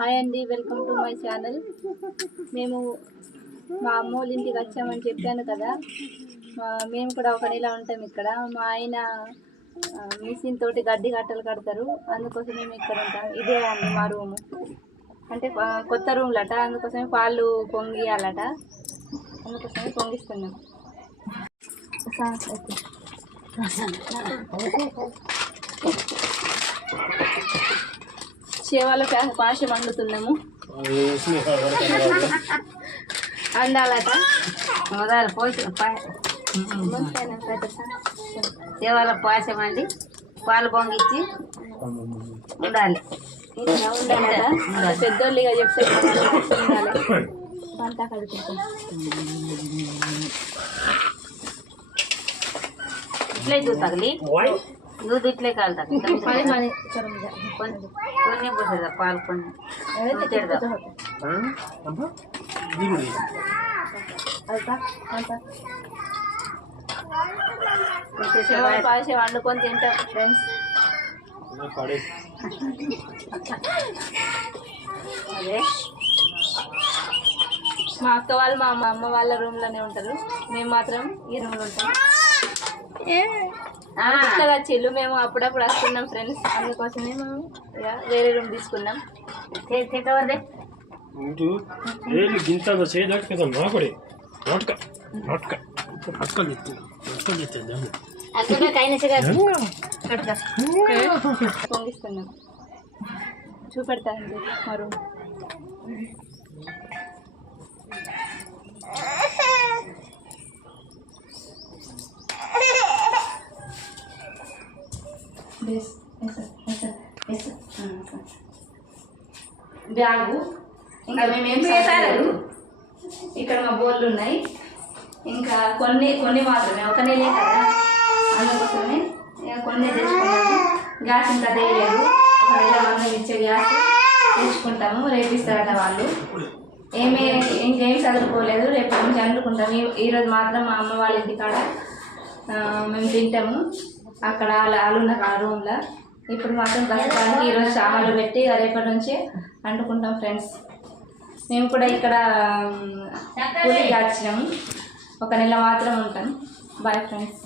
Hi అండి, welcome to my channel. మేము మా అమ్మోళ్ళ ఇంటికి వచ్చామని చెప్పాను కదా. మేము కూడా ఒక నెల ఉంటాం ఇక్కడ. మా ఆయన మిషన్ తోటి గడ్డి కట్టలు కడతారు, అందుకోసం మేము ఇక్కడ ఉంటాం. ఇదే అండి మా రూము, అంటే కొత్త రూమ్లట, అందుకోసమే పాలు పొంగియాలట, అందుకోసమే పొంగిస్తున్నాం. చేవాల పాశ వండుతున్నాము. అండాలట మొదలు పోసి చేవాల పాశం అండి, పాలు పొంగిచ్చి ఉండాలి. పెద్దోళ్ళు ఇక చెప్తే ఉండాలి. పంట కడుకుంటాం. ఇట్లే తగలి दूध इतने कालता కొన్ని పోసేదా పాలు కొన్ని పాశ వండుకొని తింటాం ఫ్రెండ్స్. అదే మా అక్క వాళ్ళు మా అమ్మ వాళ్ళ రూమ్లోనే ఉంటారు, మేము మాత్రం ఈ రూమ్లో ఉంటాం. కొత్తగా చిల్లు మేము అప్పుడప్పుడు వస్తున్నాం ఫ్రెండ్స్, అందుకోసమే మేము వేరే రూమ్ తీసుకున్నాం. పొంగిస్తున్నాం, చూపెడతానండి మా రూమ్. బ్యాగు ఇంకా మేమేం చేశారు. ఇక్కడ మా బోర్లు ఉన్నాయి, ఇంకా కొన్ని మాత్రమే, ఒక నెలే కదా, అందుకోసమే కొన్ని తెచ్చుకున్నాము. గ్యాస్ ఇంకా తెలియలేదు, ఒక నెల మనం ఇచ్చే గ్యాస్ తెచ్చుకుంటాము, రేపు ఇస్తారట వాళ్ళు. ఇంకేం చదువుకోలేదు, రేపు నుంచి వండుకుంటాము. ఈరోజు మాత్రం మా అమ్మ వాళ్ళ ఇంటికాడ మేము తింటాము, అక్కడ వాళ్ళున్న ఆ రూమ్లో. ఇప్పుడు మాత్రం ప్రస్తుతానికి ఈరోజు సామాన్లు పెట్టి రేపటి నుంచి వండుకుంటాం ఫ్రెండ్స్. మేము కూడా ఇక్కడ కూలికి వచ్చినాము, ఒక నెల మాత్రం ఉంటాం. Bye friends.